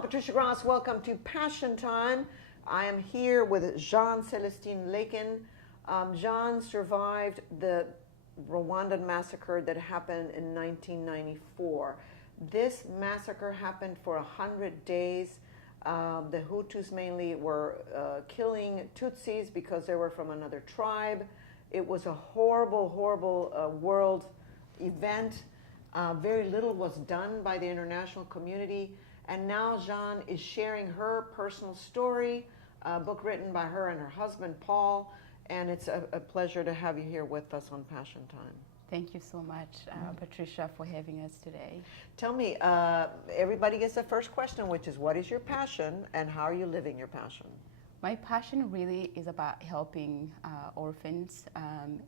I'm Patricia Gross. Welcome to Passion Time. I am here with Jeanne Celestine Lakin. Jeanne survived the Rwandan massacre that happened in 1994. This massacre happened for 100 days. The Hutus mainly were killing Tutsis because they were from another tribe. It was a horrible, horrible world event. Very little was done by the international community. And now Jeanne is sharing her personal story, a book written by her and her husband, Paul. And it's a pleasure to have you here with us on Passion Time. Thank you so much, Patricia, for having us today. Tell me, everybody gets the first question, which is, what is your passion and how are you living your passion? My passion really is about helping orphans,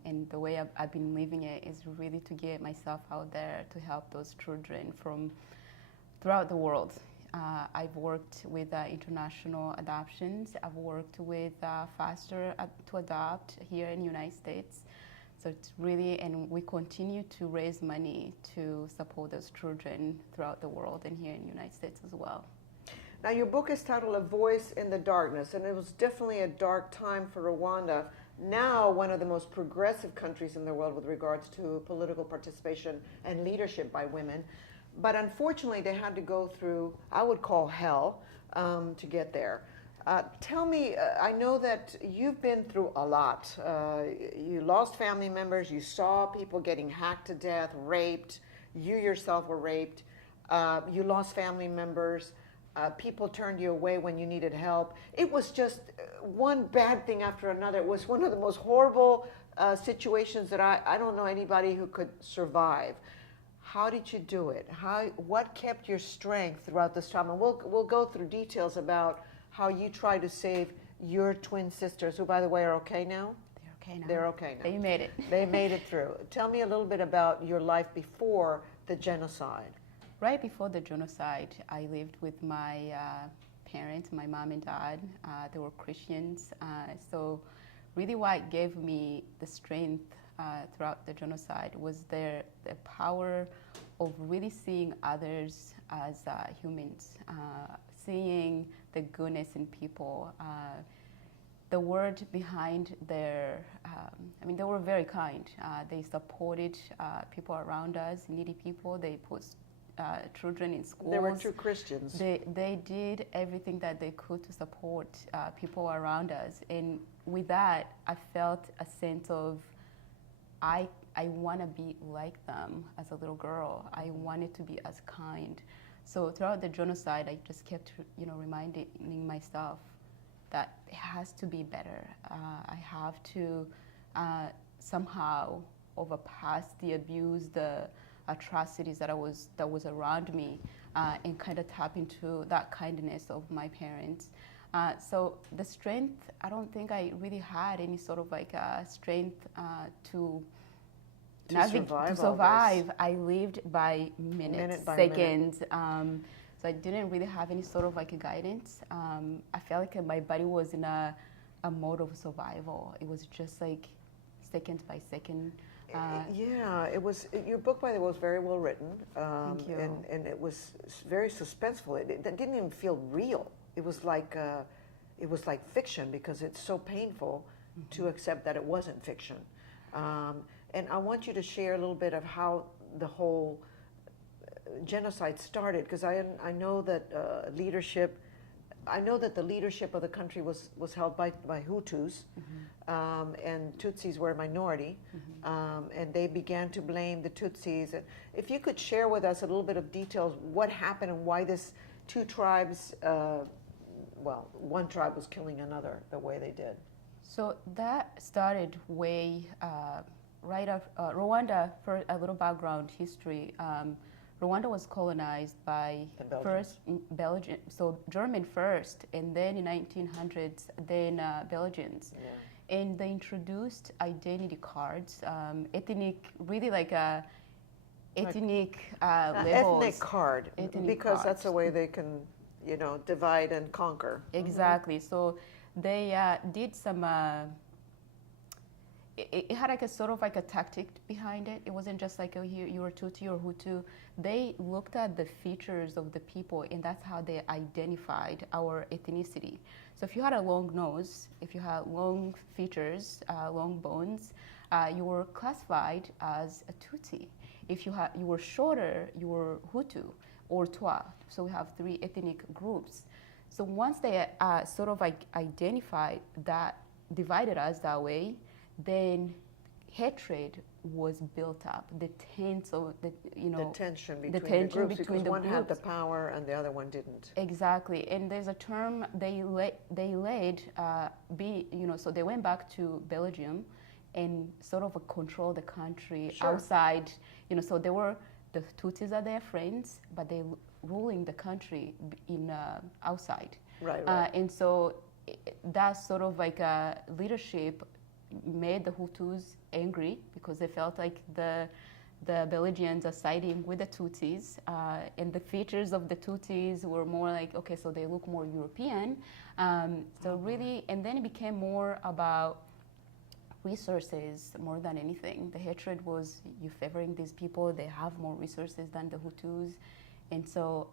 and the way I've been living it is really to get myself out there to help those children from throughout the world. I've worked with international adoptions. I've worked with Faster to Adopt here in the United States. So it's really, and we continue to raise money to support those children throughout the world and here in the United States as well. Now, your book is titled A Voice in the Darkness, and it was definitely a dark time for Rwanda, now one of the most progressive countries in the world with regards to political participation and leadership by women. But unfortunately, they had to go through, I would call hell, to get there. Tell me, I know that you've been through a lot. You lost family members, you saw people getting hacked to death, raped, you yourself were raped, you lost family members, people turned you away when you needed help. It was just one bad thing after another. It was one of the most horrible situations that I don't know anybody who could survive. How did you do it? What kept your strength throughout this time? And we'll go through details about how you tried to save your twin sisters, who, by the way, are okay now? They're okay now. They're okay now. They made it. They made it through. Tell me a little bit about your life before the genocide. Right before the genocide, I lived with my parents, my mom and dad. They were Christians. So really what gave me the strength throughout the genocide was the power of really seeing others as humans, seeing the goodness in people. The word behind their, they were very kind. They supported people around us, needy people. They put children in schools. They were true Christians. They did everything that they could to support people around us. And with that, I felt a sense of, I want to be like them as a little girl. I wanted to be as kind. So throughout the genocide, I just kept, reminding myself that it has to be better. I have to somehow overpass the abuse, the atrocities that was around me, and kind of tap into that kindness of my parents. So the strength, I don't think I really had any sort of strength to survive. I lived by minutes, seconds. So I didn't really have any sort of a guidance. I felt like my body was in a mode of survival. It was just second by second. Yeah, it was. Your book, by the way, was very well written. Thank you. And it was very suspenseful. It didn't even feel real. It was like fiction, because it's so painful to accept that it wasn't fiction. And I want you to share a little bit of how the whole genocide started, because I know that leadership. I know that the leadership of the country was held by Hutus, and Tutsis were a minority, and they began to blame the Tutsis. And if you could share with us a little bit of details, what happened and why this two tribes, one tribe was killing another the way they did. So that started way right after Rwanda. For a little background history. Rwanda was colonized by Belgium, so German first, and then in 1900s, then Belgians. Yeah. And they introduced identity cards, ethnic, really ethnic levels. Ethnic card, because cards. That's the way they can, divide and conquer. Exactly. So they did some it had like a sort of like a tactic behind it. It wasn't just like, oh, you're Tutsi or Hutu. They looked at the features of the people, and that's how they identified our ethnicity. So if you had a long nose, if you had long features, long bones, you were classified as a Tutsi. If you were shorter, you were Hutu or Twa. So we have 3 ethnic groups. So once they sort of like identified that, divided us that way, then hatred was built up. The tension between the groups, because one had the power and the other one didn't. Exactly, and there's a term they laid so they went back to Belgium and sort of control the country outside. So they were, the Tutsis are their friends, but they ruling the country in outside. Right. And so that sort of like leadership made the Hutus angry because they felt like the Belgians are siding with the Tutsis, and the features of the Tutsis were more like, okay, so they look more European. Really, and then it became more about resources more than anything. The hatred was, you favoring these people, they have more resources than the Hutus. And so,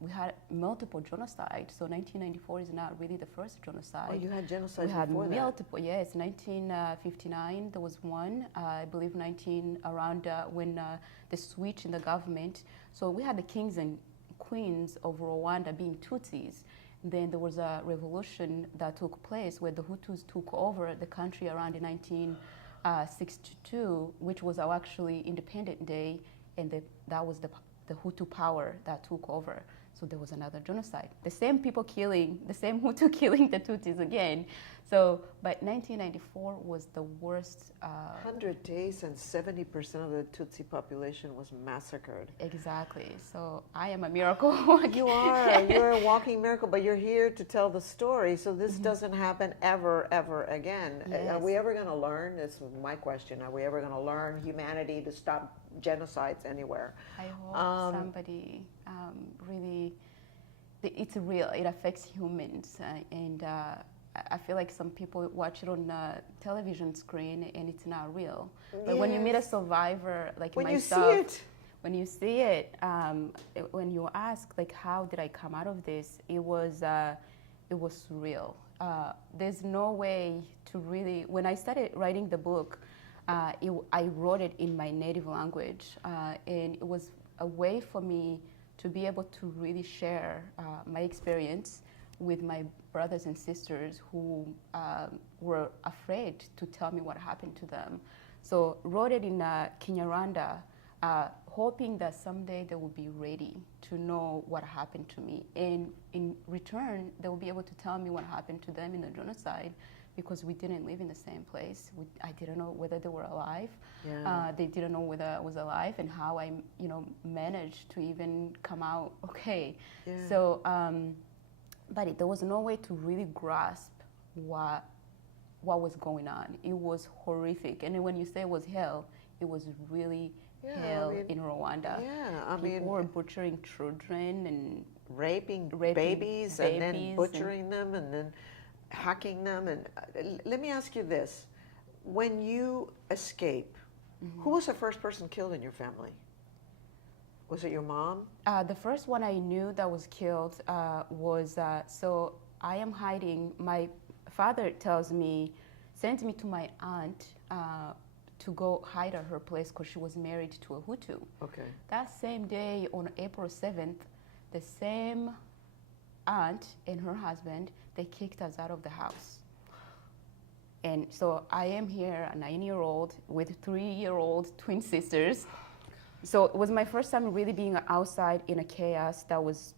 we had multiple genocides. So 1994 is not really the first genocide. Oh, you had genocide before that? We had multiple, that. Yes. 1959, there was one. I believe when the switch in the government. So we had the kings and queens of Rwanda being Tutsis. Then there was a revolution that took place where the Hutus took over the country around in 1962, which was our actually Independent Day, and that was the Hutu power that took over. So there was another genocide. The same people killing, the same Hutu killing the Tutsis again. So, but 1994 was the worst. 100 days and 70% of the Tutsi population was massacred. Exactly. So I am a miracle. You are. You're a walking miracle, but you're here to tell the story. So this doesn't happen ever again. Yes. Are we ever going to learn? This is my question. Are we ever going to learn humanity to stop genocides anywhere? I hope somebody really, it's real. It affects humans, and I feel like some people watch it on a television screen and it's not real. But when you meet a survivor like myself, when you see it, when you ask like, how did I come out of this? It was surreal. There's no way to really. When I started writing the book, I wrote it in my native language, and it was a way for me to be able to really share my experience with my brothers and sisters who were afraid to tell me what happened to them. So wrote it in Kinyarwanda, hoping that someday they will be ready to know what happened to me. And in return, they will be able to tell me what happened to them in the genocide, because we didn't live in the same place. I didn't know whether they were alive. Yeah. They didn't know whether I was alive and how I, managed to even come out okay. Yeah. So, but there was no way to really grasp what was going on. It was horrific. And when you say it was hell, it was really hell in Rwanda. Yeah, People were butchering children and raping babies and then butchering them and then hacking them. And let me ask you this. When you escape, who was the first person killed in your family? Was it your mom? The first one I knew that was killed was, so I am hiding. My father sends me to my aunt to go hide at her place because she was married to a Hutu. Okay. That same day, on April 7th, the same aunt and her husband, they kicked us out of the house. And so I am here, a 9-year-old with 3-year-old twin sisters. So it was my first time really being outside in a chaos that was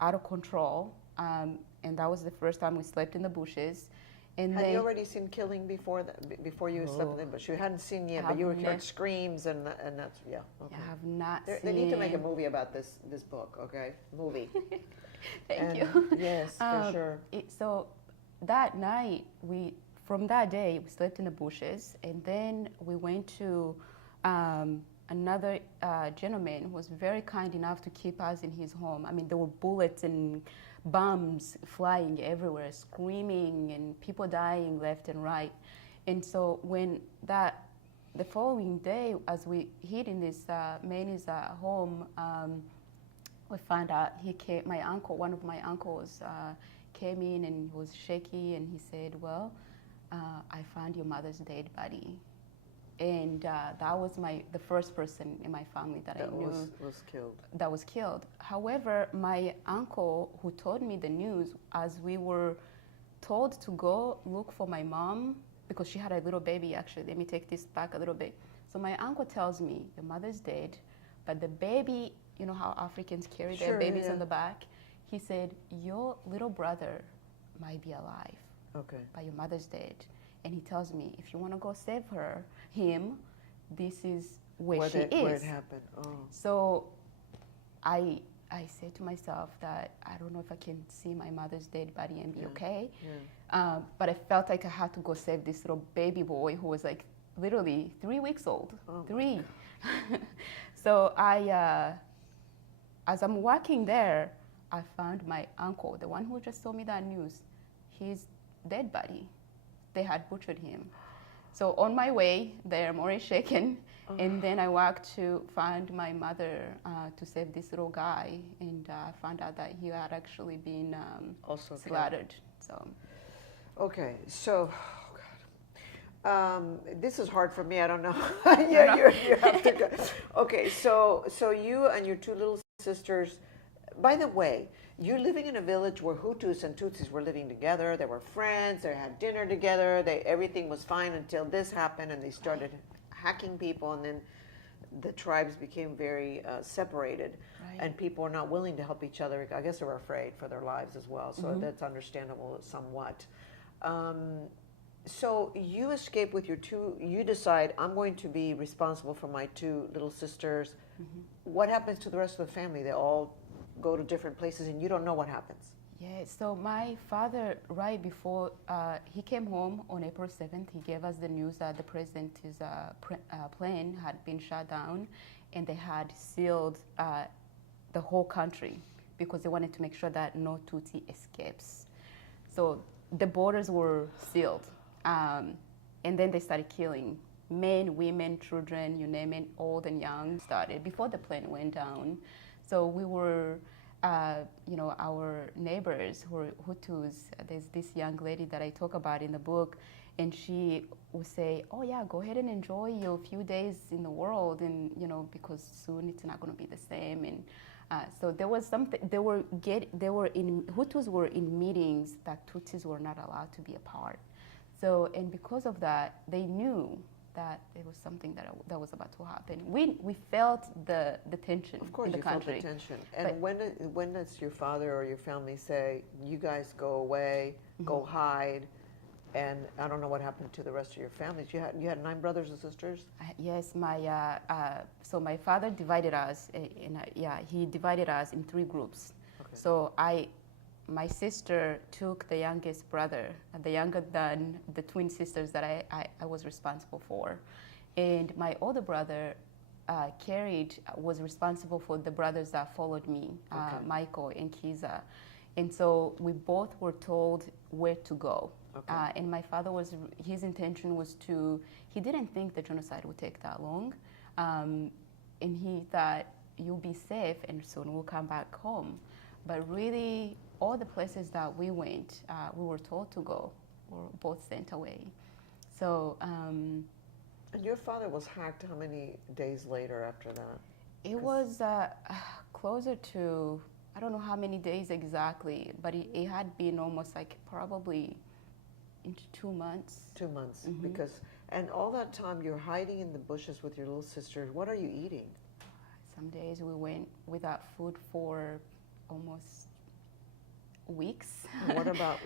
out of control. And that was the first time we slept in the bushes. And had you already seen killing before you slept in the bush? You hadn't seen yet, but you heard screams and that's, yeah. Okay. I have not seen. They need to make a movie about this book, okay? Movie. Thank you. Yes, for sure. So that night, from that day, we slept in the bushes, and then we went to another gentleman who was very kind enough to keep us in his home. I mean, there were bullets and bombs flying everywhere, screaming, and people dying left and right. And so when the following day, as we hid in this Manny's home, we found out my uncle, one of my uncles, came in and he was shaky and he said, well, I found your mother's dead body. And that was the first person in my family that I knew was killed. That was killed. However, my uncle who told me the news, as we were told to go look for my mom, because she had a little baby, actually. Let me take this back a little bit. So my uncle tells me, your mother's dead, but the baby, you know how Africans carry their babies on the back? He said, your little brother might be alive, but your mother's dead. And he tells me, if you want to go save him, this is where she is. Where it happened. Oh. So I said to myself that I don't know if I can see my mother's dead body and be okay. Yeah. But I felt like I had to go save this little baby boy who was like literally 3 weeks old. Oh 3. So as I'm walking there, I found my uncle, the one who just told me that news, his dead body. They had butchered him. So on my way there, I'm already shaken. And then I walked to find my mother to save this little guy. And I found out that he had actually been also slaughtered. So. Okay, so, oh God. This is hard for me, I don't know. you have to go. Okay, so you and your two little sisters, by the way, you're living in a village where Hutus and Tutsis were living together. They were friends. They had dinner together. Everything was fine until this happened, and they started hacking people, and then the tribes became very separated, and people were not willing to help each other. I guess they were afraid for their lives as well, so that's understandable somewhat. So you escape with your two. You decide, I'm going to be responsible for my two little sisters. What happens to the rest of the family? They all go to different places and you don't know what happens. Yeah, so my father, right before he came home on April 7th, he gave us the news that the president's plane had been shot down and they had sealed the whole country because they wanted to make sure that no Tutsi escapes. So the borders were sealed. And then they started killing men, women, children, you name it, old and young started before the plane went down. So we were, our neighbors who were Hutus. There's this young lady that I talk about in the book, and she would say, "Oh yeah, go ahead and enjoy your few days in the world, and because soon it's not going to be the same." And so there was something. Hutus were in meetings that Tutsis were not allowed to be a part. So, and because of that, they knew that it was something that was about to happen. We felt the tension in the country. Of course, you felt the tension. And when does your father or your family say, you guys go away, go hide, and I don't know what happened to the rest of your families. You had 9 brothers and sisters? Yes, so my father divided us, he divided us in 3 groups. Okay. So my sister took the youngest brother, the younger than the twin sisters that I was responsible for. And my older brother was responsible for the brothers that followed me, Michael and Kiza. And so we both were told where to go. Okay. And my father his intention was he didn't think the genocide would take that long. And he thought, you'll be safe and soon we'll come back home. But really, all the places that we went, we were told to go, were both sent away. So. And your father was hacked how many days later after that? It was closer to, I don't know how many days exactly, but it had been almost like probably into 2 months. 2 months, and all that time you're hiding in the bushes with your little sisters. What are you eating? Some days we went without food for almost weeks. What about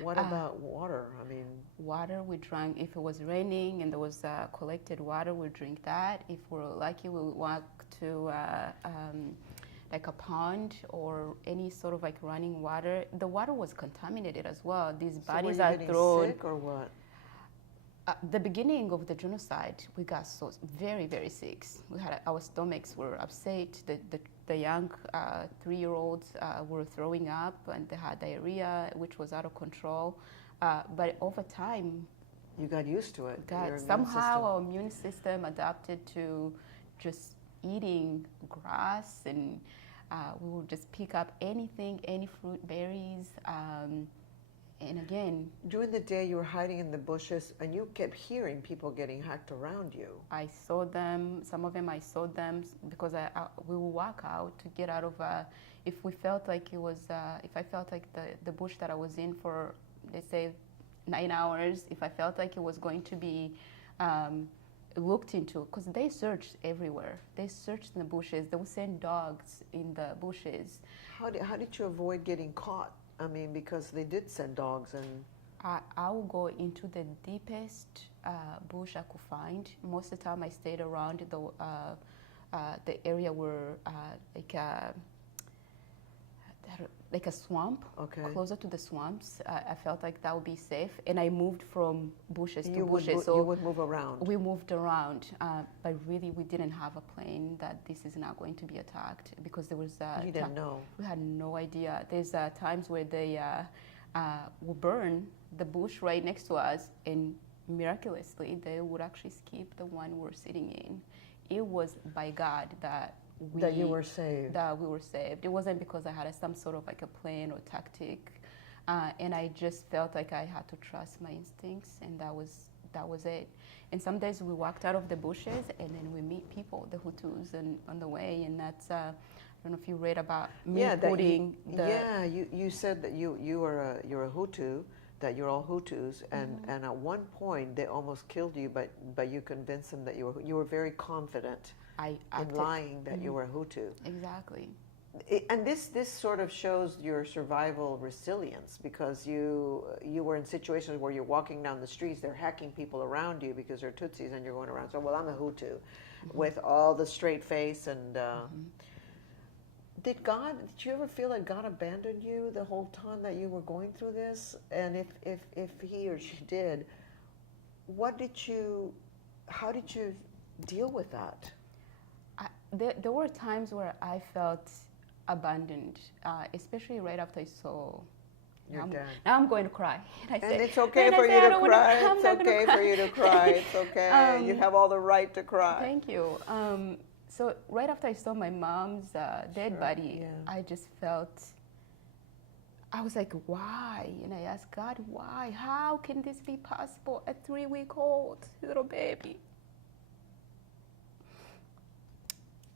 water? I mean, water we drank. If it was raining and there was collected water, we drink that. If we're lucky, we would walk to like a pond or any sort of like running water. The water was contaminated as well. These bodies are thrown. Sick or what? The beginning of the genocide, we got so very, very sick. Our stomachs were upset. The young 3-year-olds were throwing up and they had diarrhea, which was out of control. But over time, You got used to it. Your immune Somehow system. our immune system adapted to just eating grass, and we would just pick up anything, any fruit, berries, and again, During the day, you were hiding in the bushes, and you kept hearing people getting hacked around you. I saw them. Some of them I saw them because we would walk out to get out of. If we felt like it was, if I felt like the bush that I was in for, let's say, 9 hours, if I felt like it was going to be looked into, because they searched everywhere. They searched in the bushes. They would send dogs in the bushes. How did you avoid getting caught? I mean, because they did send dogs and... I will go into the deepest bush I could find. Most of the time I stayed around the area where like a swamp, Okay. closer to the swamps. I felt like that would be safe, and I moved from bushes to You bushes. you would move around. We moved around, but really we didn't have a plan that this is not going to be attacked, because there was You didn't know. we had no idea. There's times where they will burn the bush right next to us, and miraculously they would actually skip the one we're sitting in. It was by God that You were saved. That we were saved. It wasn't because I had some sort of like a plan or tactic, and I just felt like I had to trust my instincts, and that was it. And some days we walked out of the bushes, and then we meet people, the Hutus, and on the way, and that's I don't know if you read about me putting you said that you're a Hutu, that you're all Hutus, and at one point they almost killed you, but you convinced them that you were very confident. I in lying that you were Hutu. Exactly. And this sort of shows your survival resilience, because you were in situations where you're walking down the streets, they're hacking people around you because they're Tutsis, and you're going around, so, well, I'm a Hutu, with all the straight face. And did you ever feel that God abandoned you the whole time that you were going through this? And if he or she did, how did you deal with that? There were times where I felt abandoned, especially right after I saw your dad. Now I'm going to cry. And it's okay for you to cry. It's okay for you to cry. It's okay. You have all the right to cry. Thank you. So right after I saw my mom's dead body, I just felt, I was like, why? And I asked God, why? How can this be possible? A 3-week-old little baby.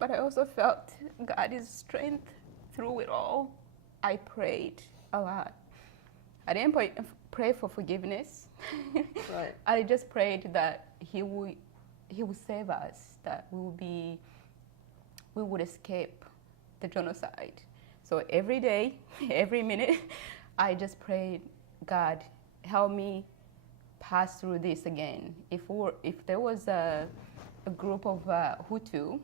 But I also felt God's strength through it all. I prayed a lot. I didn't pray for forgiveness. Right. I just prayed that He would save us, that we would escape the genocide. So every day, every minute, I just prayed, God, help me pass through this again. If there was a group of Hutu,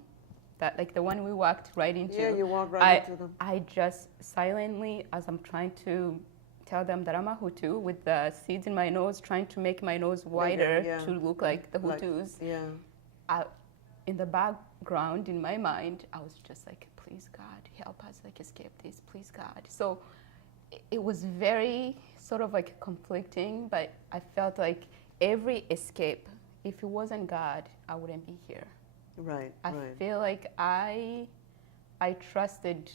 that like the one we walked right into. Yeah, you walked right into them. I just silently, as I'm trying to tell them that I'm a Hutu, with the seeds in my nose, trying to make my nose wider to look like the Hutus. In the background, in my mind, I was just like, please God, help us like escape this, please God. So it was very sort of like conflicting, but I felt like every escape, if it wasn't God, I wouldn't be here. Right. I feel like I trusted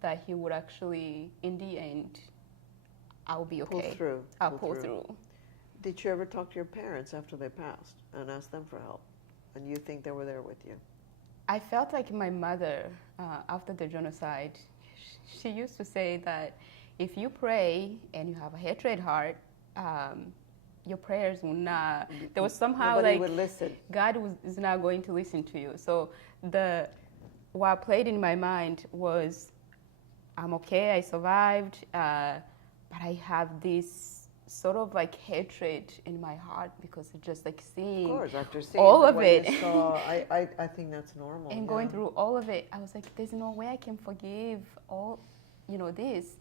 that He would actually, in the end, I'll be okay. I'll pull through. Did you ever talk to your parents after they passed and ask them for help? And you think they were there with you? I felt like my mother, after the genocide, she used to say that if you pray and you have a hatred heart, your prayers will not. There was somehow nobody would listen. God is not going to listen to you. So what played in my mind was, I'm okay, I survived, but I have this sort of like hatred in my heart because of just like seeing, of course, after seeing all of it. You saw, I think that's normal. And going through all of it, I was like, there's no way I can forgive all, this.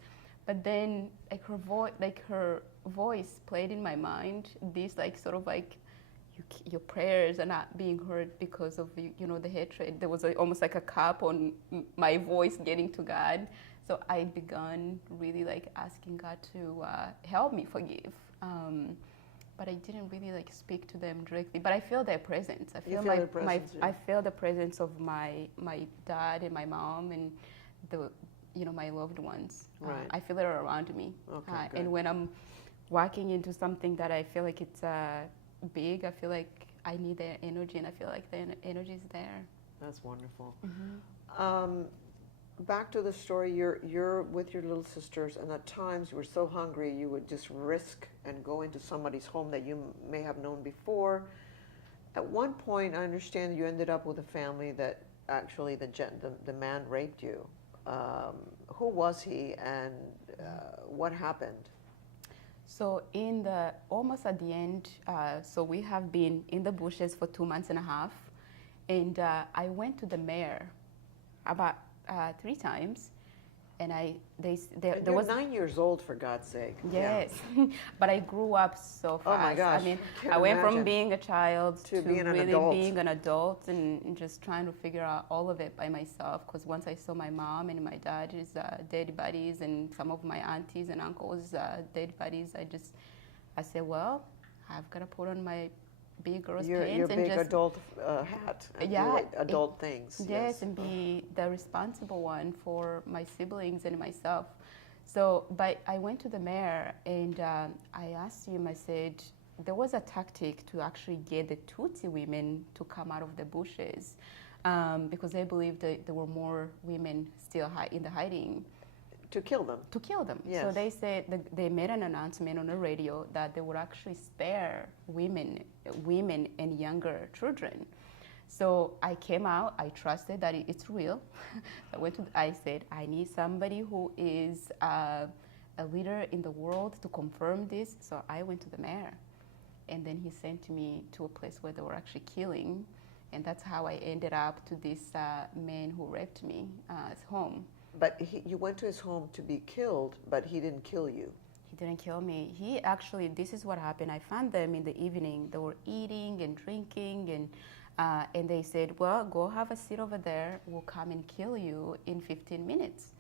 But then like her voice played in my mind, this like sort of like, your prayers are not being heard because of the hatred. There was almost like a cap on my voice getting to God. So I began really like asking God to help me forgive. but I didn't really like speak to them directly. But I feel their presence. I feel their presence, yeah. I feel the presence of my dad and my mom and the my loved ones. Right. I feel it around me. Okay, good. And when I'm walking into something that I feel like it's big, I feel like I need their energy, and I feel like their energy is there. That's wonderful. Mm-hmm. Back to the story, you're with your little sisters, and at times you were so hungry you would just risk and go into somebody's home that you may have known before. At one point, I understand you ended up with a family that actually the man raped you. Who was he, and what happened? So almost at the end, so we have been in the bushes for 2 months and a half, and I went to the mayor about 3 times, and You're was 9 years old, for God's sake. Yes, yeah. But I grew up so fast. Oh my gosh! I mean, I went from being a child to being really being an adult, and just trying to figure out all of it by myself. Because once I saw my mom and my dad's dead bodies, and some of my aunties and uncles' dead bodies, I said, well, I've got to put on my big girl's pants your and big just adult hat and do adult things. Yes, and be the responsible one for my siblings and myself. So, but I went to the mayor and I asked him, I said, there was a tactic to actually get the Tutsi women to come out of the bushes because they believed that there were more women still in the hiding. To kill them. To kill them. Yes. So they said they made an announcement on the radio that they would actually spare women and younger children. So I came out. I trusted that it's real. I said I need somebody who is a leader in the world to confirm this. So I went to the mayor, and then he sent me to a place where they were actually killing, and that's how I ended up to this man who raped me at home. But you went to his home to be killed, but he didn't kill you. He didn't kill me. He actually, this is what happened. I found them in the evening. They were eating and drinking, and they said, well, go have a seat over there. We'll come and kill you in 15 minutes.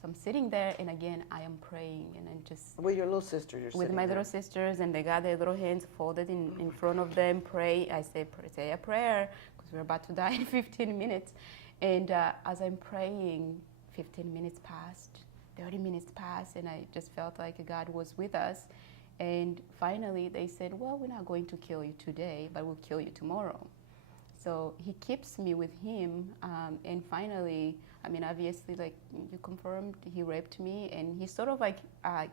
So I'm sitting there, and again, I am praying, and I'm just... With your little sister, you're with my little sisters, and they got their little hands folded in front of them, pray. I say a prayer, because we're about to die in 15 minutes. And as I'm praying, 15 minutes passed, 30 minutes passed, and I just felt like God was with us. And finally, they said, well, we're not going to kill you today, but we'll kill you tomorrow. So he keeps me with him, and finally, I mean, obviously, like you confirmed, he raped me, and he sort of like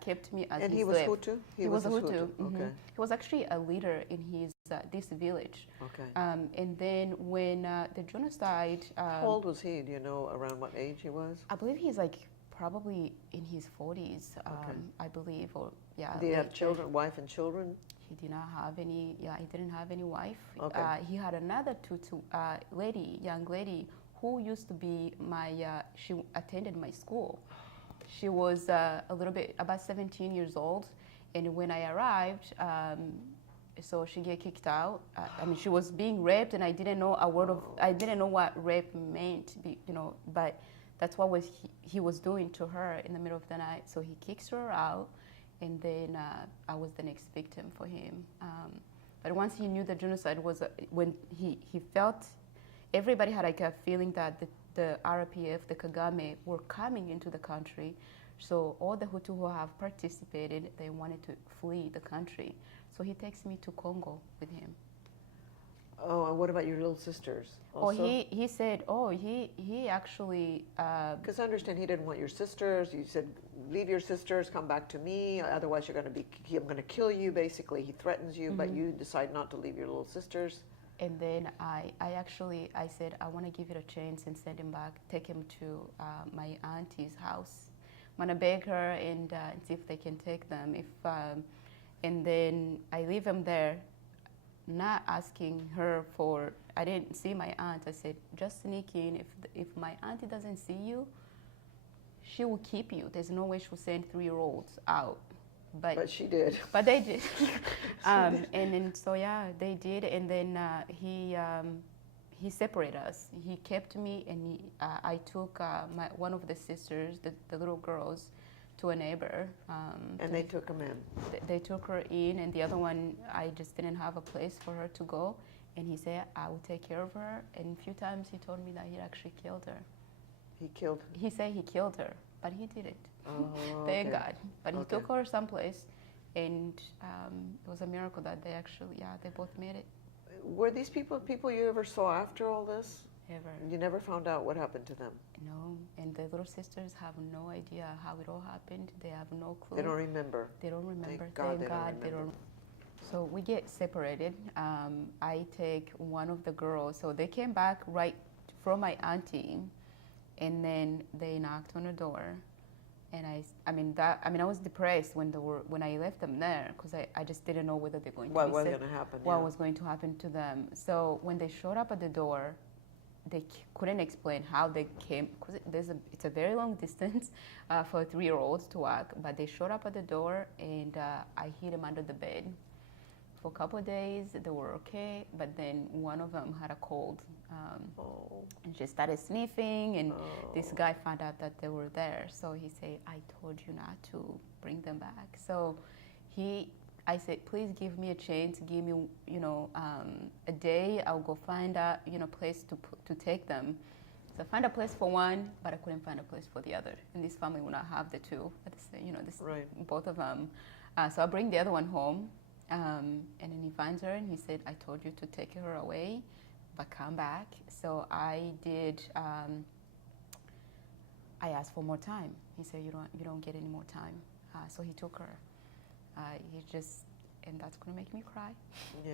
kept me as his slave. And he was Hutu? He was a Hutu. Mm-hmm. Okay. He was actually a leader in his this village. Okay. And then when the genocide... How old was he? Do you know around what age he was? I believe he's like probably in his 40s, I believe, or yeah. Did he have children, wife and children? He did not have any, he didn't have any wife. Okay. He had another young lady, who used to be she attended my school. She was a little bit, about 17 years old, and when I arrived, so she get kicked out. I mean, she was being raped, and I didn't know I didn't know what rape meant, but that's what he was doing to her in the middle of the night. So he kicks her out, and then I was the next victim for him. But once he knew the genocide was, when he felt, everybody had like a feeling that the RPF, the Kagame, were coming into the country. So all the Hutu who have participated, they wanted to flee the country. So he takes me to Congo with him. Oh, and what about your little sisters? Also? Oh, he said, he actually... Because I understand he didn't want your sisters. You said, leave your sisters, come back to me, otherwise I'm going to kill you, basically. He threatens you, but you decide not to leave your little sisters. And then I said, I want to give it a chance and send him back, take him to my auntie's house. I'm going to beg her and see if they can take them. And then I leave him there, not asking her for, I didn't see my aunt. I said, just sneak in. If my auntie doesn't see you, she will keep you. There's no way she'll send 3-year-olds out. But she did. But they did. And then, so yeah, they did. And then he separated us. He kept me, and I took one of the sisters, the little girls, to a neighbor. And they took him in. They took her in, and the other one, I just didn't have a place for her to go. And he said, I will take care of her. And a few times he told me that he actually killed her. He killed her? He said he killed her, but he didn't. Oh, Thank okay. God. But he took her someplace, and it was a miracle that they actually, they both made it. Were these people you ever saw after all this? Ever. You never found out what happened to them? No, and the little sisters have no idea how it all happened. They have no clue. They don't remember? They don't remember. Thank God they don't remember. So we get separated. I take one of the girls. So they came back right from my auntie, and then they knocked on the door. And I was depressed when I left them there, because I just didn't know whether they're going to what was going to happen. What was going to happen to them. So when they showed up at the door, they couldn't explain how they came, because it's a very long distance for 3-year-olds to walk. But they showed up at the door, and I hid them under the bed. For a couple of days, they were okay, but then one of them had a cold, and she started sniffing, and this guy found out that they were there. So he said, I told you not to bring them back. So I said, please give me a chance, give me, a day, I'll go find a, place to take them. So I found a place for one, but I couldn't find a place for the other. And this family would not have the two, right. Both of them. So I bring the other one home. And then he finds her, and he said, I told you to take her away, but come back. So I did, I asked for more time. He said, you don't get any more time. So he took her. And that's going to make me cry. Yeah,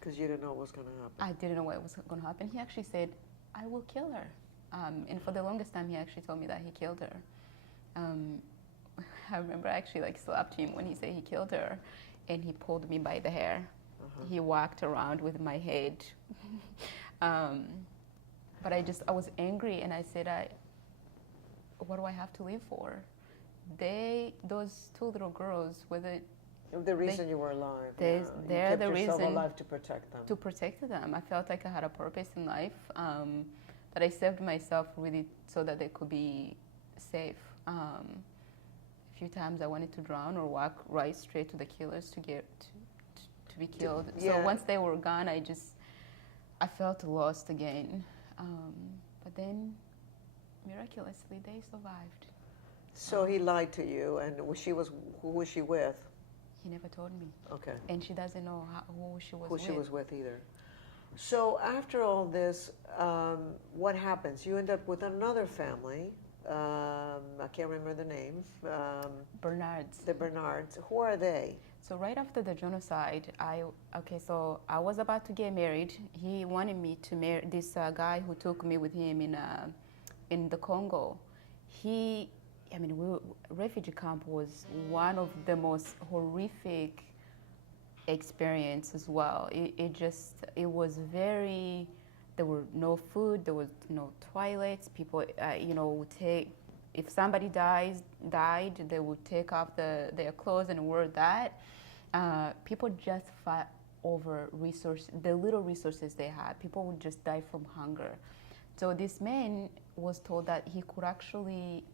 because you didn't know what was going to happen. I didn't know what was going to happen. He actually said, I will kill her. And for the longest time, he actually told me that he killed her. I remember I actually slapped him when he said he killed her. And he pulled me by the hair. He walked around with my head. But I was angry, and I said, what do I have to live for? Those two little girls, the reason you were alive. They're you kept the yourself reason alive to protect them. To protect them. I felt like I had a purpose in life, that I saved myself really so that they could be safe. A few times I wanted to drown or walk right straight to the killers to be killed. So once they were gone, I felt lost again. But then, miraculously, they survived. So he lied to you, and who was she with? He never told me. Okay. And she doesn't know who she was with. Who she was with either. So after all this, what happens? You end up with another family. I can't remember the name. Bernards. The Bernards. Who are they? So right after the genocide, I was about to get married. He wanted me to marry this guy who took me with him in the Congo. Refugee camp was one of the most horrific experience as well. It was very. There were no food, there was no toilets. People, would if somebody died, they would take off their clothes and wear that. People just fought over the little resources they had. People would just die from hunger. So this man was told that he could actually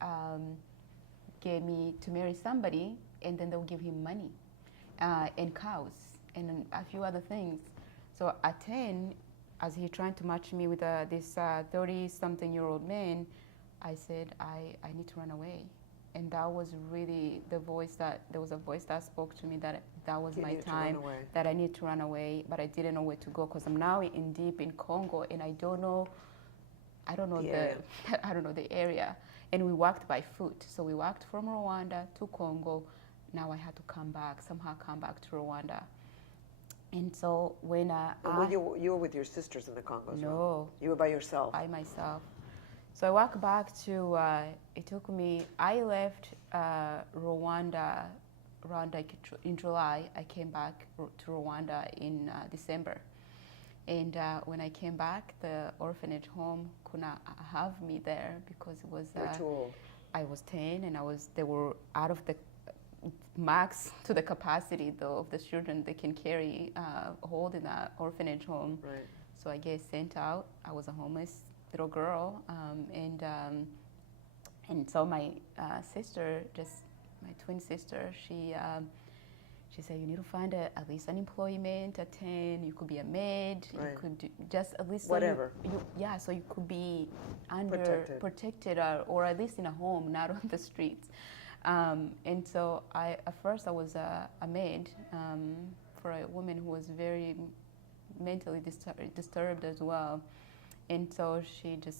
get me to marry somebody, and then they'll give him money and cows and a few other things. So at 10, as he trying to match me with this 30-something-year-old man, I said, I need to run away. And that was really there was a voice that spoke to me that was my time, that I need to run away, but I didn't know where to go, because I'm now deep in Congo, and I don't know the area. And we walked by foot. So we walked from Rwanda to Congo. Now I had to somehow come back to Rwanda. And so when you were with your sisters in the Congo? No. You were by yourself? By myself. So I walked back to, it took me, I left Rwanda in July. I came back to Rwanda in December. And when I came back, the orphanage home could not have me there because it was... You were too old. I was 10, and they were out of the max to the capacity of the children they can hold in that orphanage home. Right. So I get sent out. I was a homeless little girl, and so my sister just twin sister, she said, you need to find at least an employment, attend. You could be a maid. Right. You could do just at least whatever. So you could be protected or at least in a home, not on the streets. And so at first I was a maid for a woman who was very mentally disturbed as well. And so she did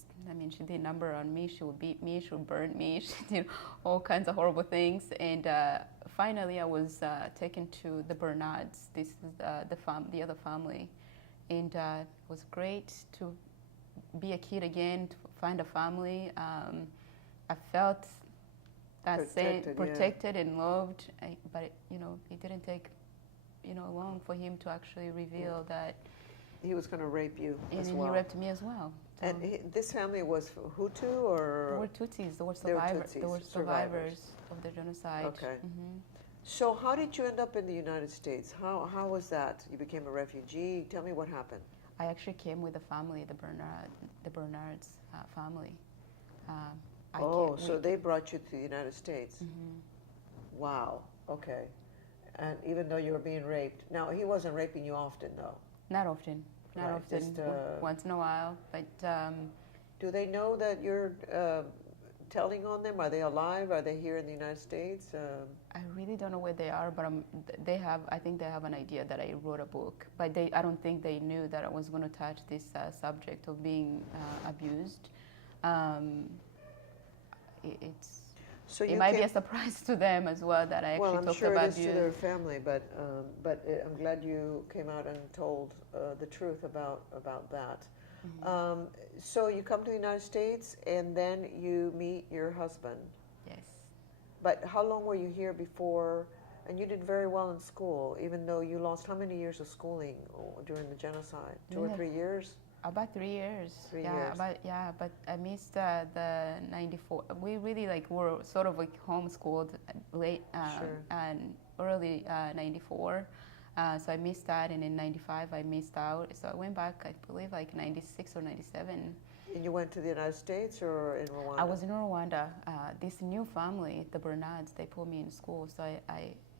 a number on me. She would beat me, she would burn me, she did all kinds of horrible things. And finally I was taken to the Bernards. This is the other family. And it was great to be a kid again, to find a family. I felt protected and loved, but it didn't take long for him to actually reveal that he was going to rape you as well. And he raped me as well. So And this family was Hutu or? They were Tutsis. They were survivors of the genocide. Okay. Mm-hmm. So how did you end up in the United States? How was that? You became a refugee. Tell me what happened. I actually came with the family, the Bernards family. So they brought you to the United States. Mm-hmm. Wow. Okay. And even though you were being raped, now he wasn't raping you often, though. Not often. Not Right, often. just, once in a while, but. Do they know that you're telling on them? Are they alive? Are they here in the United States? I really don't know where they are, but I think they have an idea that I wrote a book, but I don't think they knew that I was going to touch this subject of being abused. It might be a surprise to them as well that I actually talked about abuse. Well, I'm sure it is to their family, but I'm glad you came out and told the truth about that. Mm-hmm. So you come to the United States and then you meet your husband. Yes. But how long were you here before? And you did very well in school, even though you lost how many years of schooling during the genocide? 2 or 3 years? About 3 years. 3 years. But I missed the 94. We really were sort of homeschooled late and early 94. So I missed that, and in 95 I missed out. So I went back, I believe, 96 or 97. And you went to the United States or in Rwanda? I was in Rwanda. This new family, the Bernards, they put me in school. So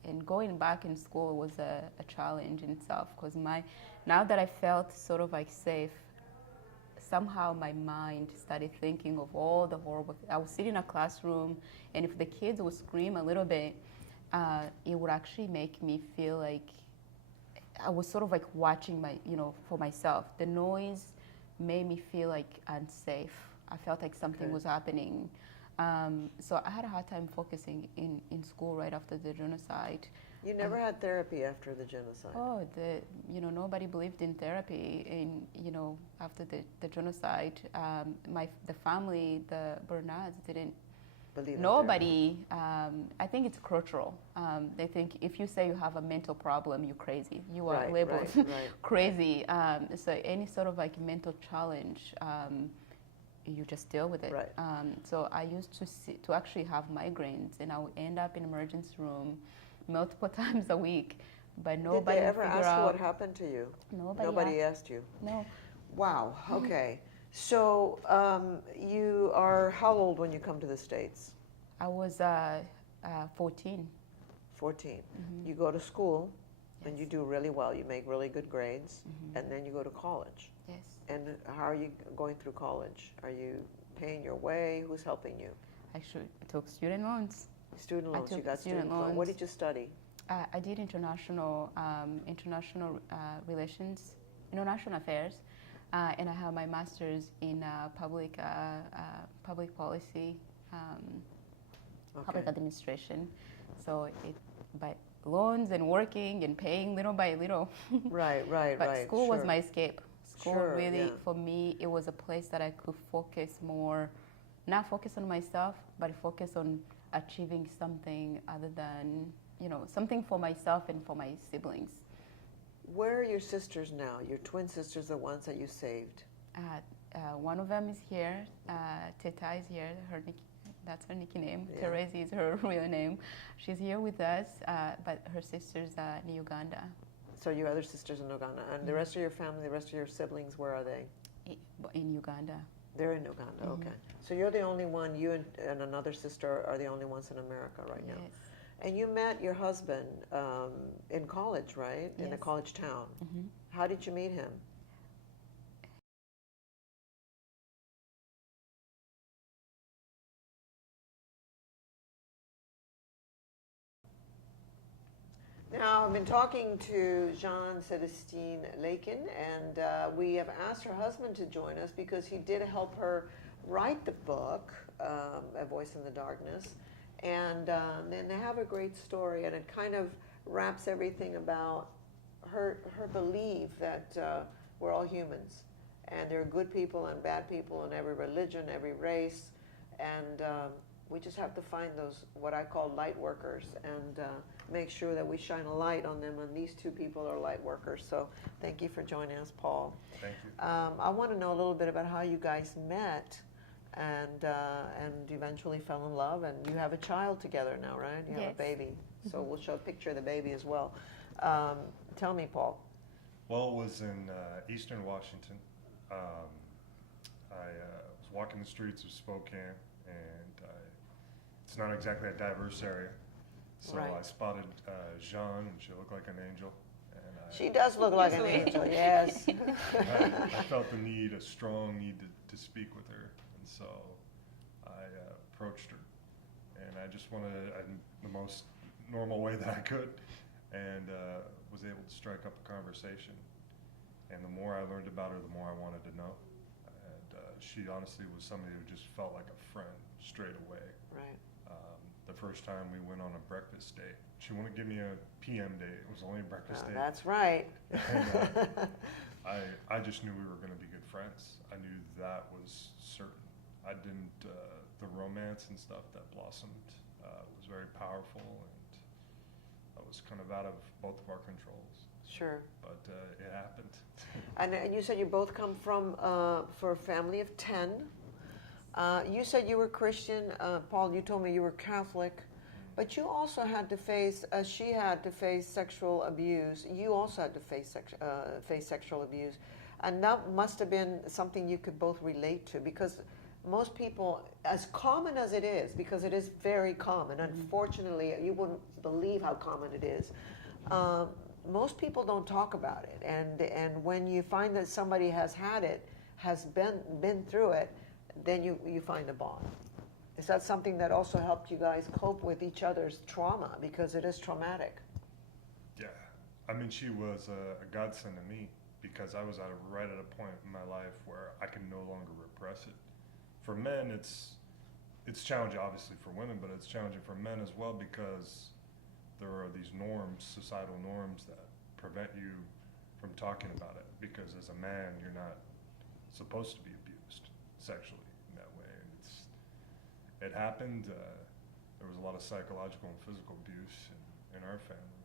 and going back in school was a challenge in itself, because now that I felt sort of safe, somehow my mind started thinking of all the horrible things. I would sit in a classroom, and if the kids would scream a little bit, it would actually make me feel like I was sort of watching for myself. The noise made me feel unsafe. I felt like something was happening. So I had a hard time focusing in school right after the genocide. You never had therapy after the genocide? Oh, nobody believed in therapy after the genocide. The family, the Bernards, didn't believe nobody. I think it's cultural. They think if you say you have a mental problem, you're crazy. You are labeled crazy. So any sort of mental challenge, you just deal with it. Right. So I used to actually have migraines, and I would end up in emergency room multiple times a week, but nobody. Did they ever ask you what happened to you? Nobody asked you. No. Wow. Okay. So you are how old when you come to the States? I was 14. 14. Mm-hmm. You go to school, yes. and you do really well. You make really good grades, mm-hmm. and then you go to college. Yes. And how are you going through college? Are you paying your way? Who's helping you? I took student loans. Student loans. You got student loans. What did you study? I did international relations, international affairs, and I have my master's in public policy, public administration. So by loans and working and paying little by little. Right. But school was my escape. School really, for me, it was a place that I could focus more, not focus on myself, but focus on achieving something other than, something for myself and for my siblings. Where are your sisters now? Your twin sisters, the ones that you saved? One of them is here. Teta is here. That's her nickname. Yeah. Therese is her real name. She's here with us, but her sister's in Uganda. So your other sister's in Uganda. And mm-hmm. the rest of your family, the rest of your siblings, where are they? In Uganda. They're in Uganda, mm-hmm. okay. So you're the only one, you and another sister are the only ones in America right now. Yes. And you met your husband in college, right? Yes. In a college town. Mm-hmm. How did you meet him? Now, I've been talking to Jeanne Celestine Lakin, and we have asked her husband to join us because he did help her write the book, A Voice in the Darkness. And then they have a great story, and it kind of wraps everything about her belief that we're all humans, and there are good people and bad people in every religion, every race, and we just have to find those, what I call light workers, and make sure that we shine a light on them, and these two people are light workers. So thank you for joining us, Paul. Thank you. I want to know a little bit about how you guys met and eventually fell in love, and you have a child together now, right? You have Yes. a baby. So we'll show a picture of the baby as well. Tell me, Paul. Well, it was in Eastern Washington. I was walking the streets of Spokane, and it's not exactly a diverse area. So Right. I spotted Jeanne, and she looked like an angel. And She does look like an angel, yes. I felt the need, a strong need to speak with her. And so I approached her. And I just wanted the most normal way that I could, and was able to strike up a conversation. And the more I learned about her, the more I wanted to know. And she honestly was somebody who just felt like a friend straight away. Right. The first time we went on a breakfast date, she wouldn't give me a PM date. It was only a breakfast date. That's right. And, I just knew we were going to be good friends. I knew that was certain. I didn't, the romance and stuff that blossomed was very powerful, and that was kind of out of both of our controls. Sure. But it happened. And you said you both come from for a family of 10. You said you were Christian. Paul, you told me you were Catholic. But you also had to face, she had to face sexual abuse. You also had to face sexual abuse. And that must have been something you could both relate to, because most people, as common as it is, because it is very common, unfortunately, you wouldn't believe how common it is. Most people don't talk about it. And when you find that somebody has had it, has been through it, then you find a bond. Is that something that also helped you guys cope with each other's trauma, because it is traumatic? Yeah, I mean, she was a godsend to me, because I was right at a point in my life where I can no longer repress it. For men, it's challenging, obviously, for women, but it's challenging for men as well, because there are these norms, societal norms, that prevent you from talking about it, because as a man, you're not supposed to be abused sexually in that way. And it happened. There was a lot of psychological and physical abuse in our family,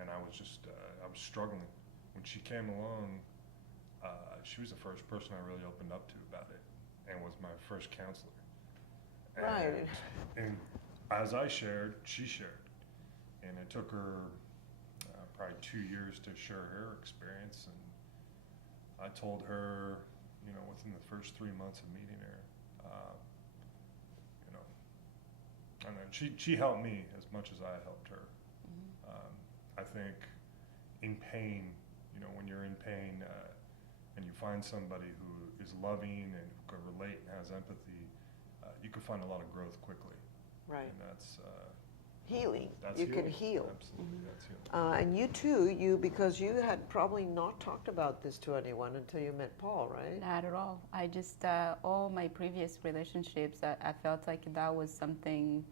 and I was just I was struggling. When she came along, she was the first person I really opened up to about it, and was my first counselor. Right. And as I shared, she shared, and it took her probably 2 years to share her experience. And I told her, within the first 3 months of meeting her, and then she helped me as much as I helped her. I think in pain, when you're in pain and you find somebody who is loving and who can relate and has empathy, you can find a lot of growth quickly. Right. And that's Healing. that's You healing. can heal. Absolutely, that's healing. And you too, because you had probably not talked about this to anyone until you met Paul, right? Not at all. I just, all my previous relationships, I felt like that was something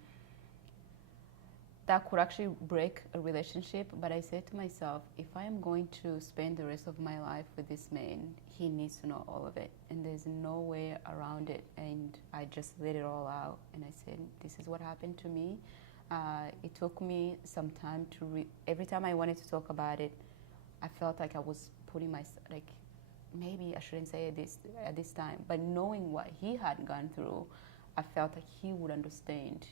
that could actually break a relationship. But I said to myself, if I am going to spend the rest of my life with this man, he needs to know all of it. And there's no way around it. And I just let it all out. And I said, this is what happened to me. It took me some time to every time I wanted to talk about it, I felt like I was putting maybe I shouldn't say it at this time, but knowing what he had gone through, I felt like he would understand.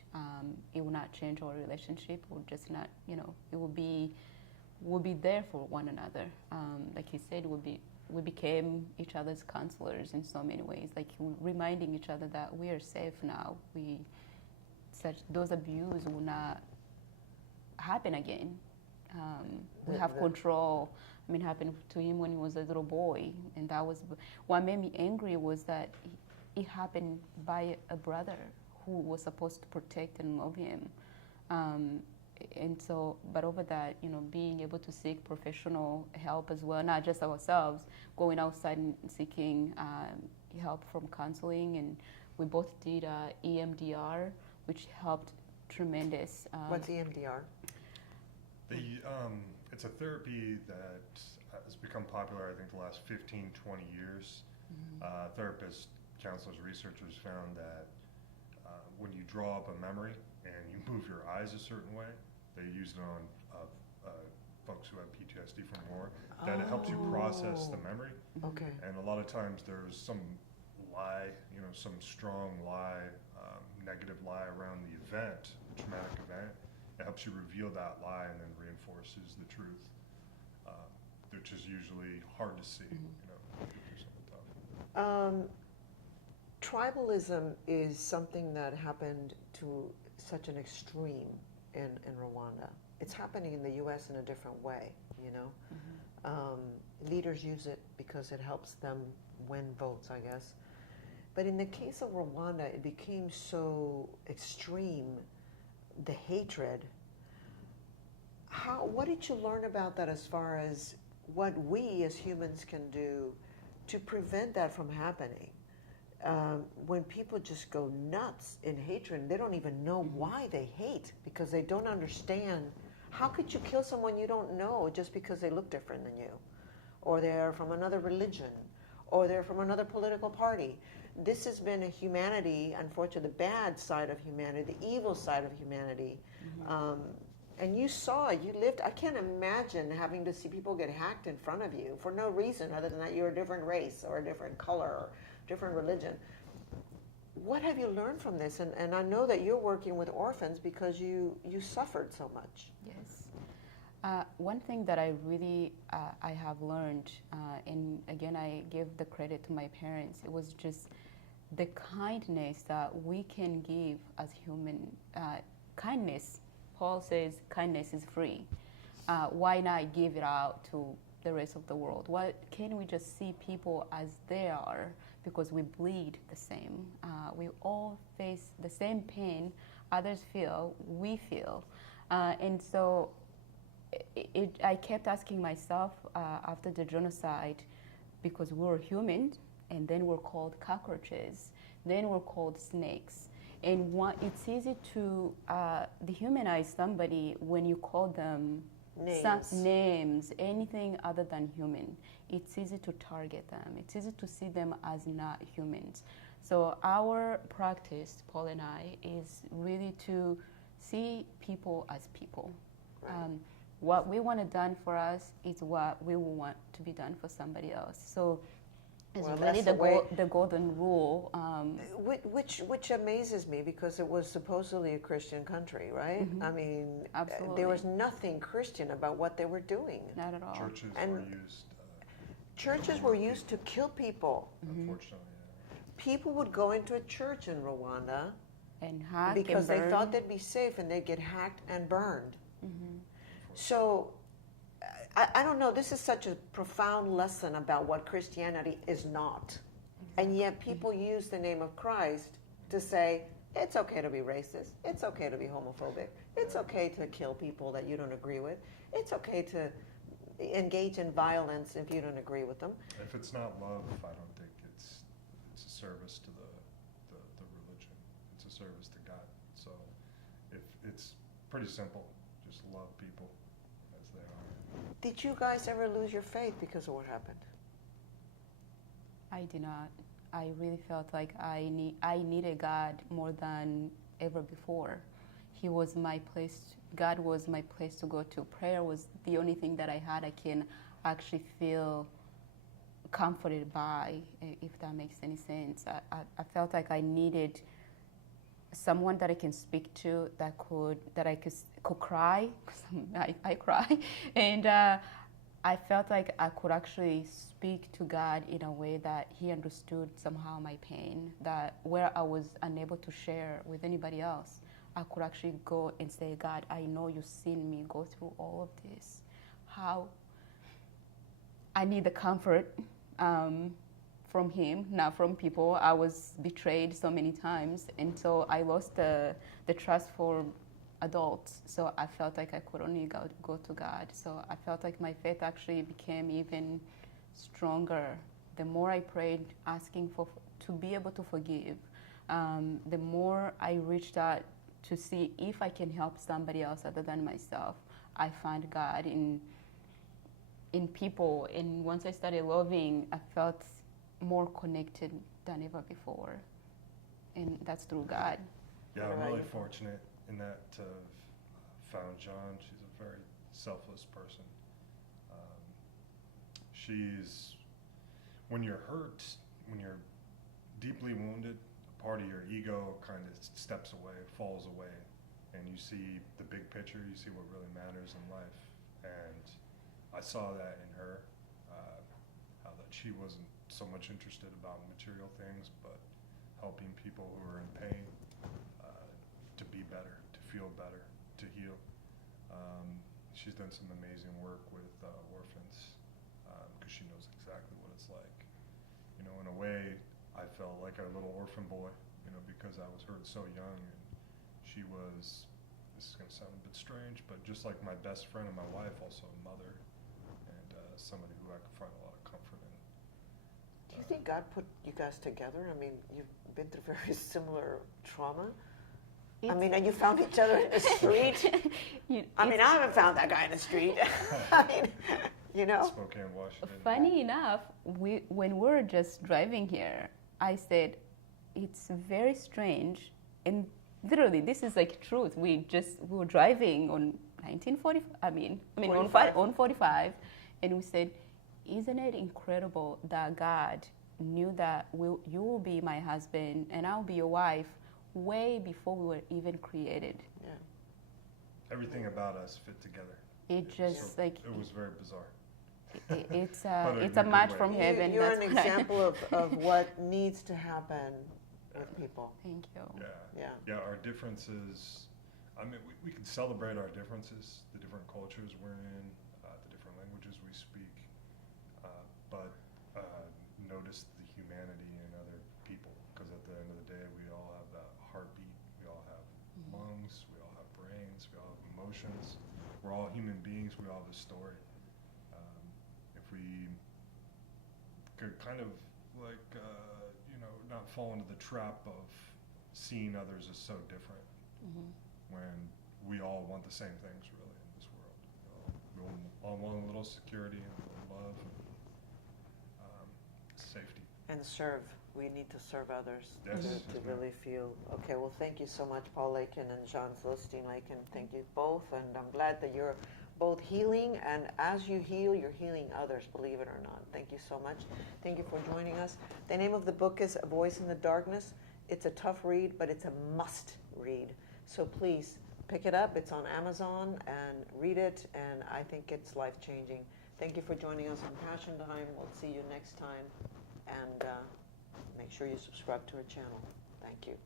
It would not change our relationship. It would just not, it would be, we'll be there for one another. Like he said, we became each other's counselors in so many ways, like reminding each other that we are safe now. Those abuse will not happen again. We have control. I mean, it happened to him when he was a little boy, and that was what made me angry. Was that it happened by a brother who was supposed to protect and love him. And so, but over that, you know, being able to seek professional help as well, not just ourselves, going outside and seeking help from counseling, and we both did EMDR, which helped tremendous. What's EMDR? It's a therapy that has become popular, I think, the last 15, 20 years. Therapists, counselors, researchers found that when you draw up a memory and you move your eyes a certain way, they used it on folks who have PTSD from war, that it helps you process the memory. Okay. And a lot of times there's some lie, you know, some strong lie, negative lie around the event, the traumatic event. It helps you reveal that lie and then reinforces the truth, which is usually hard to see, you know, through something tough. Tribalism is something that happened to such an extreme in Rwanda. It's happening in the U.S. in a different way, you know. Leaders use it because it helps them win votes, I guess. But in the case of Rwanda, it became so extreme, the hatred. What did you learn about that as far as what we as humans can do to prevent that from happening? When people just go nuts in hatred, they don't even know why they hate, because they don't understand. How could you kill someone you don't know just because they look different than you, or they're from another religion, or they're from another political party? This has been a humanity, unfortunately, the bad side of humanity, the evil side of humanity. And you saw it, you lived. I can't imagine having to see people get hacked in front of you for no reason other than that you're a different race or a different color or different religion. What have you learned from this? And I know that you're working with orphans because you suffered so much. Yes. One thing that I really I have learned, and again I give the credit to my parents, it was just the kindness that we can give as human. Kindness, Paul says kindness is free. Why not give it out to the rest of the world? Why can't we just see people as they are? Because we bleed the same. We all face the same pain others feel, we feel. And so I kept asking myself after the genocide, because we were human, and then we're called cockroaches, then we're called snakes. And it's easy to dehumanize somebody when you call them names, anything other than human. It's easy to target them. It's easy to see them as not humans. So our practice, Paul and I, is really to see people as people. Right. What we want it done for us is what we will want to be done for somebody else. So it's really the golden rule. Which amazes me, because it was supposedly a Christian country, right? Mm-hmm. I mean, absolutely. There was nothing Christian about what they were doing. Not at all. Churches were used to kill people. Unfortunately, People would go into a church in Rwanda and hack because and they burn. thought they'd be safe, and they'd get hacked and burned. Mm-hmm. So I don't know, this is such a profound lesson about what Christianity is not. And yet people use the name of Christ to say, it's okay to be racist, it's okay to be homophobic, it's okay to kill people that you don't agree with, it's okay to engage in violence if you don't agree with them. If it's not love, I don't think it's a service to the religion. It's a service to God. So if it's pretty simple, just love people as they are. Did you guys ever lose your faith because of what happened? I did not. I really felt like I needed God more than ever before. He was my place. God was my place to go to. Prayer was the only thing that I had I can actually feel comforted by, if that makes any sense. I felt like I needed someone that I can speak to, that I could cry, because I cry, and I felt like I could actually speak to God in a way that He understood somehow my pain, that where I was unable to share with anybody else. I could actually go and say, God, I know you've seen me go through all of this. How I need the comfort from him, not from people. I was betrayed so many times, and so I lost the trust for adults. So I felt like I could only go to God. So I felt like my faith actually became even stronger. The more I prayed, asking to be able to forgive, the more I reached out to see if I can help somebody else other than myself. I found God in people, and once I started loving, I felt more connected than ever before, and that's through God. Yeah, I'm really fortunate in that to have found Jeanne. She's a very selfless person. She's, when you're hurt, when you're deeply wounded, a part of your ego kind of steps away, falls away, and you see the big picture, you see what really matters in life. And I saw that in her, how that she wasn't so much interested about material things, but helping people who are in pain to be better, to feel better, to heal. She's done some amazing work with orphans because she knows exactly what it's like. You know, in a way, I felt like a little orphan boy, you know, because I was hurt so young, and she was, this is going to sound a bit strange, but just like my best friend and my wife, also a mother, and somebody who I could find a lot of comfort in. Do you think God put you guys together? I mean, you've been through very similar trauma. I mean, and you found each other in the street. I mean, I haven't found that guy in the street. I mean, you know. Spokane, Washington. Funny enough, when we were just driving here, I said, it's very strange, and literally, this is like truth. We were driving on 1945. On 45, and we said, isn't it incredible that God knew that you will be my husband and I'll be your wife way before we were even created. Yeah. Everything about us fit together. It just it was very bizarre. It's a match from heaven. You're an example of what needs to happen with people. Thank you. Yeah. Our differences. I mean, we can celebrate our differences, the different cultures we're in, the different languages we speak, but notice the humanity in other people. Because at the end of the day, we all have that heartbeat. We all have lungs. We all have brains. We all have emotions. We're all human beings. We all have a story. If we could kind of like, not fall into the trap of seeing others as so different, when we all want the same things really in this world. We all want a little security and a little love and safety. And serve. We need to serve others Yes. to really feel. Okay, well, thank you so much, Paul Lakin and Jeanne Celestine Lakin. Thank you both, and I'm glad that you're both healing, and as you heal, you're healing others, believe it or not. Thank you so much. Thank you for joining us. The name of the book is A Voice in the Darkness. It's a tough read, but it's a must read. So please pick it up. It's on Amazon, and read it, and I think it's life-changing. Thank you for joining us on Passion Time. We'll see you next time, and make sure you subscribe to our channel. Thank you.